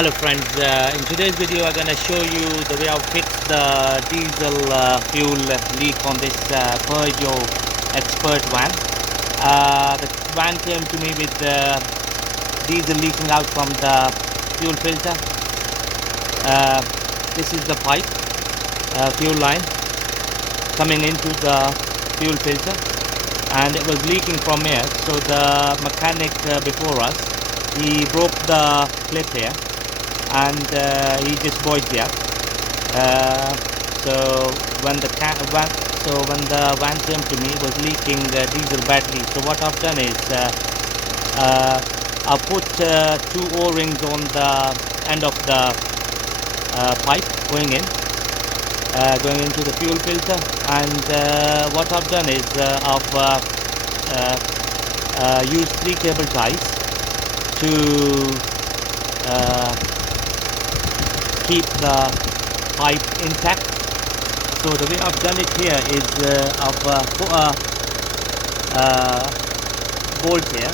Hello friends, in today's video I'm gonna show you the way I've fixed the diesel fuel leak on this Peugeot Expert van. The van came to me with diesel leaking out from the fuel filter. This is the pipe, fuel line coming into the fuel filter, and it was leaking from here. So the mechanic before us, he broke the clip here and he just voided the app. So when the van came to me, it was leaking diesel badly. So what I've done is I've put two O-rings on the end of the pipe going into the fuel filter, and what I've done is I've used 3 cable ties to keep the pipe intact. So the way I've done it here is I've put a bolt here,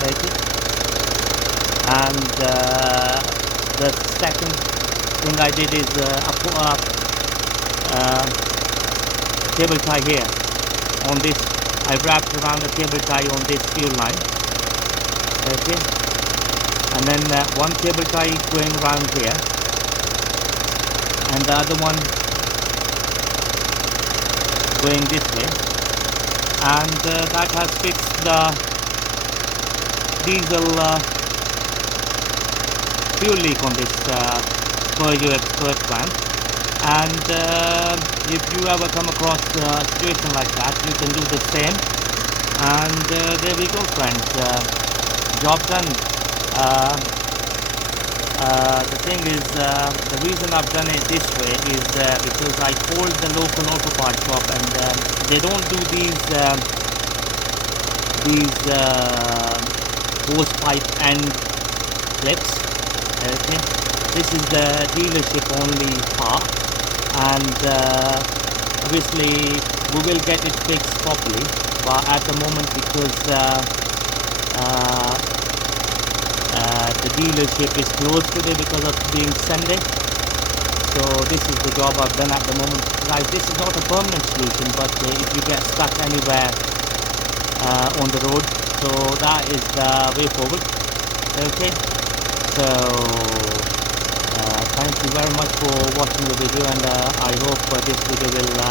okay, and the second thing I did is I put a cable tie here on this. I wrapped around a cable tie on this fuel line, okay, and then one cable tie going around here and the other one going this way, and that has fixed the diesel fuel leak on this Peugeot Expert van. And if you ever come across a situation like that, you can do the same. And there we go friends, job done. The thing is, the reason I've done it this way is because I called the local auto part shop, and they don't do these hose pipe end clips. Okay, this is the dealership only part, and obviously we will get it fixed properly, but at the moment, because the dealership is closed today because of being Sunday, so this is the job I've done at the moment. Guys, this is not a permanent solution, but if you get stuck anywhere on the road, so that is the way forward. Okay, so thank you very much for watching the video, and I hope this video will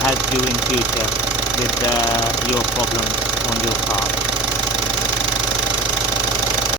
help you in future with your problems on your car.